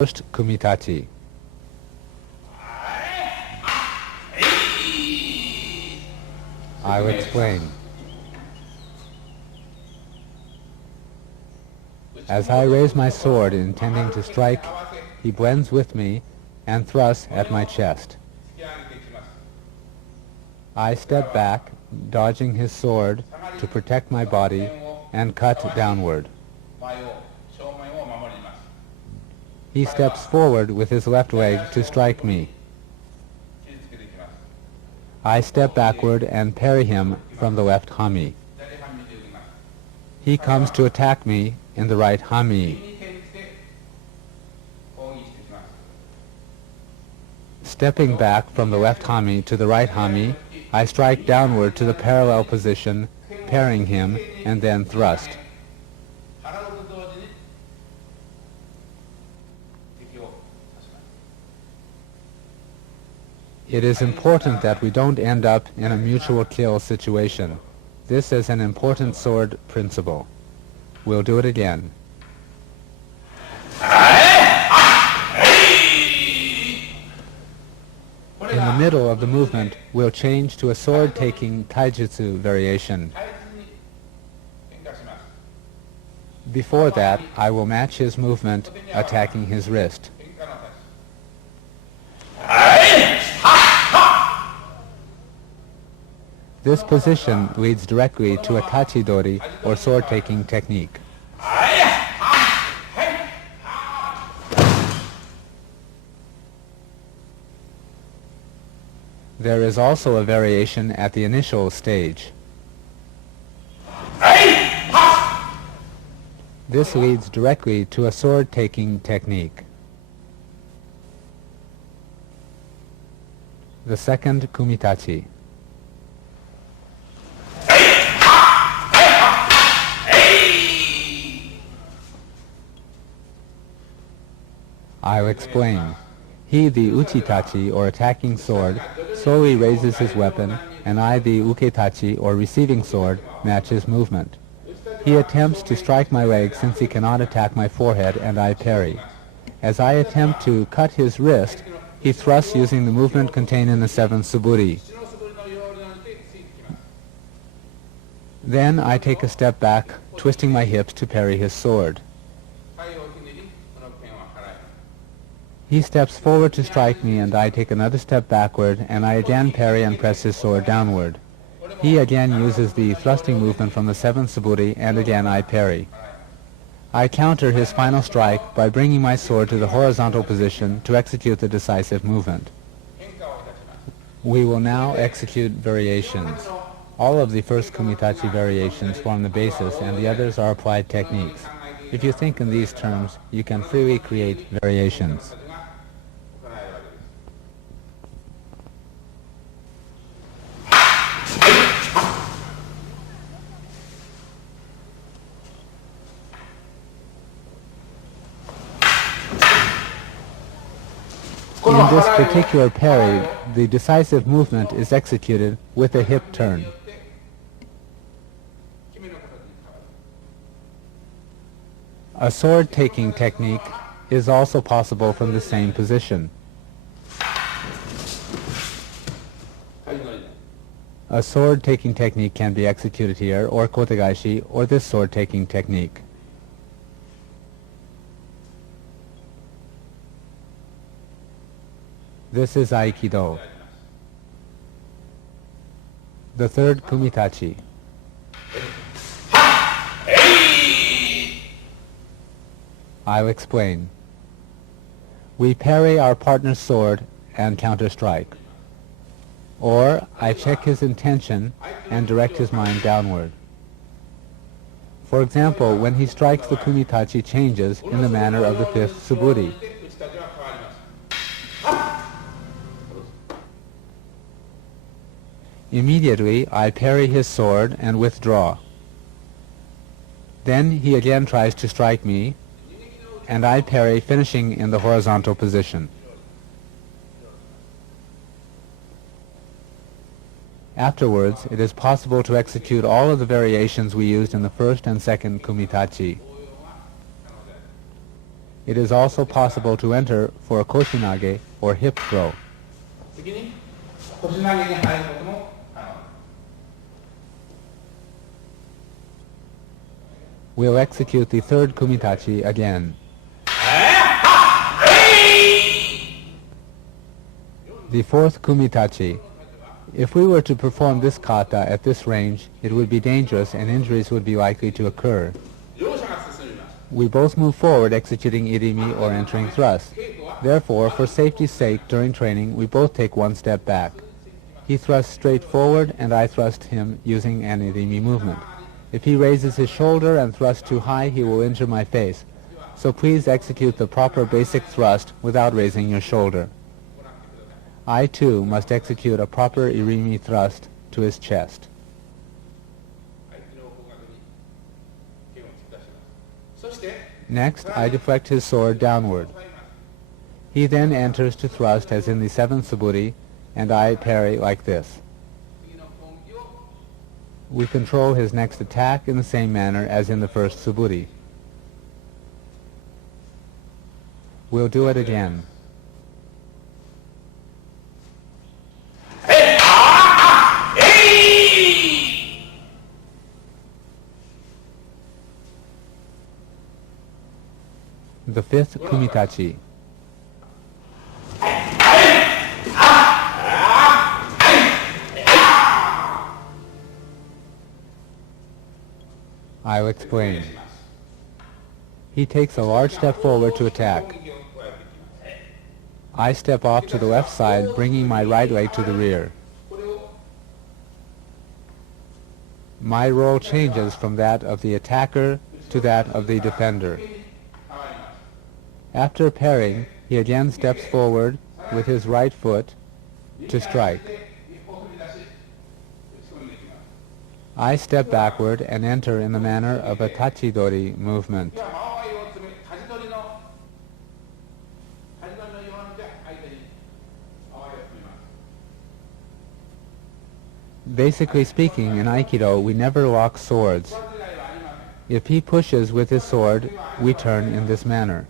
First kumitachi. I'll explain. As I raise my sword intending to strike, he blends with me and thrusts at my chest. I step back, dodging his sword to protect my body, and cut downward. He steps forward with his left leg to strike me. I step backward and parry him from the left hami. He comes to attack me in the right hami. Stepping back from the left hami to the right hami, I strike downward to the parallel position, parrying him, and then thrust. It is important that we don't end up in a mutual kill situation. This is an important sword principle. We'll do it again. In the middle of the movement, we'll change to a sword-taking taijutsu variation. Before that, I will match his movement, attacking his wrist. This position leads directly to a tachi dori, or sword-taking technique. There is also a variation at the initial stage. This leads directly to a sword-taking technique. The second kumitachi. I'll explain. He, the uchitachi, or attacking sword, slowly raises his weapon, and I, the uketachi, or receiving sword, match his movement. He attempts to strike my leg since he cannot attack my forehead, and I parry. As I attempt to cut his wrist, he thrusts using the movement contained in the 7th suburi. Then I take a step back, twisting my hips to parry his sword. He steps forward to strike me, and I take another step backward, and I again parry and press his sword downward. He again uses the thrusting movement from the 7th suburi, and again I parry. I counter his final strike by bringing my sword to the horizontal position to execute the decisive movement. We will now execute variations. All of the first kumitachi variations form the basis, and the others are applied techniques. If you think in these terms, you can freely create variations. In this particular parry, the decisive movement is executed with a hip turn. A sword-taking technique is also possible from the same position. A sword-taking technique can be executed here, or kotegaishi, or this sword-taking technique. This is Aikido. The third kumitachi. I'll explain. We parry our partner's sword and counter-strike. Or I check his intention and direct his mind downward. For example, when he strikes, the kumitachi changes in the manner of the 5th suburi. Immediately, I parry his sword and withdraw. Then he again tries to strike me, and I parry, finishing in the horizontal position. Afterwards, it is possible to execute all of the variations we used in the first and second kumitachi. It is also possible to enter for a koshinage or hip throw. 次に腰投げに入ることも可能。 We'll execute the third kumitachi again. The fourth kumitachi. If we were to perform this kata at this range, it would be dangerous and injuries would be likely to occur. 両者が進みます。 We both move forward executing irimi or entering thrust. Therefore, for safety's sake, during training, we both take one step back. He thrusts straight forward and I thrust him using an irimi movement. If he raises his shoulder and thrusts too high, he will injure my face. So please execute the proper basic thrust without raising your shoulder. I too must execute a proper irimi thrust to his chest. 相手の方角に剣を突き出します。そして Next, I deflect his sword downward. He then enters to thrust as in the seventh suburi, and I parry like this. 次の攻撃を We control his next attack in the same manner as in the first suburi. We'll do it again. The fifth kumitachi. I'll explain. He takes a large step forward to attack. 攻撃を加えていきます。 I step off to the left side, bringing my right leg to the rear. これを My role changes from that of the attacker to that of the defender. 変わります。 After parrying, he again steps forward with his right foot to strike. 一歩踏み出し、打ち込んでいきます。 I step backward and enter in the manner of a tachi movement. では間合いを詰め、舵取りの弱の手相手に間合いを詰めます。 Basically speaking, in Aikido, we never lock swords. 上手がいはありません。 If he pushes with his sword, we turn in this manner.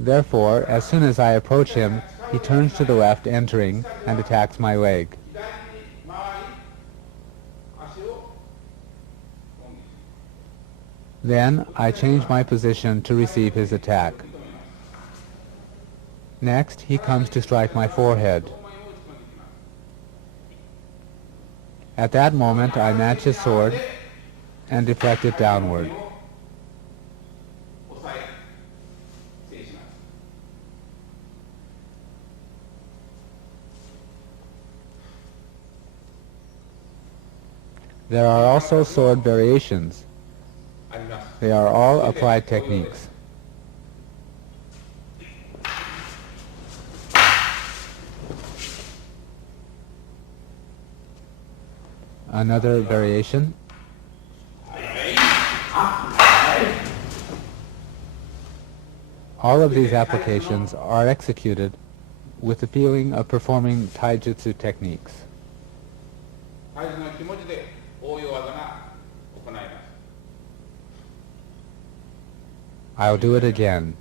Therefore, as soon as I approach him, he turns to the left, entering, and attacks my leg. 左に回り、足を攻撃。 Then, I change my position to receive his attack. Next, he comes to strike my forehead. 胴前を打ち込んでいきます。 At that moment, I match his sword and deflect it downward. 抑え、制します。 There are also sword variations. あります。 They are all applied techniques. Another variation. All of these applications are executed with the feeling of performing taijutsu techniques. 大事な気持ちで応用技が行います。 I'll do it again.